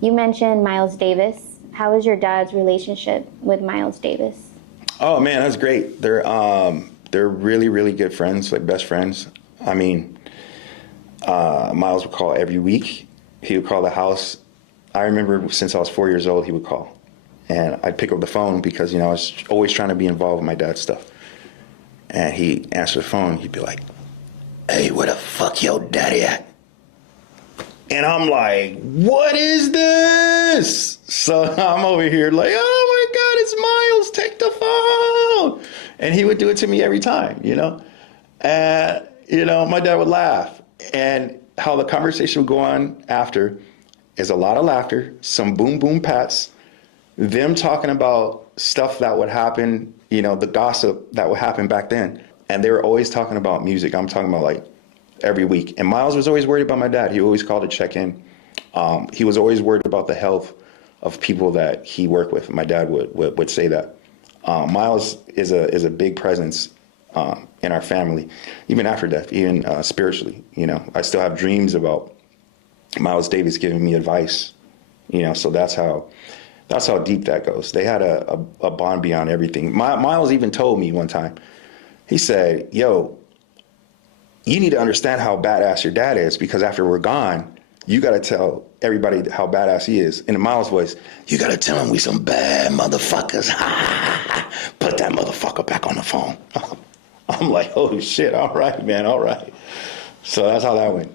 You mentioned Miles Davis. How is your dad's relationship with Miles Davis? Oh man, that's great. They're really, really good friends, like best friends. I mean, Miles would call every week. He would call the house. I remember since I was 4 years old, he would call. And I'd pick up the phone because, I was always trying to be involved with my dad's stuff. And he'd answer the phone. He'd be like, "Hey, where the fuck your daddy at?" And I'm like, "What is this?" So I'm over here like, "Oh my God, it's Miles. Take the phone." And he would do it to me every time, And, my dad would laugh. And how the conversation would go on after is a lot of laughter, some boom, boom pats, them talking about stuff that would happen, the gossip that would happen back then. And they were always talking about music. I'm talking about like every week. And Miles was always worried about my dad. He always called to check in. He was always worried about the health of people that he worked with. My dad would say that. Miles is a big presence in our family, even after death, even spiritually. I still have dreams about Miles Davis giving me advice. So that's how deep that goes. They had a bond beyond everything. Miles even told me one time, he said, "Yo, you need to understand how badass your dad is, because after we're gone, you got to tell everybody how badass he is." In Miles' voice, "You got to tell him we some bad motherfuckers. Put that motherfucker back on the phone." I'm like, "Oh shit, all right, man, all right." So that's how that went.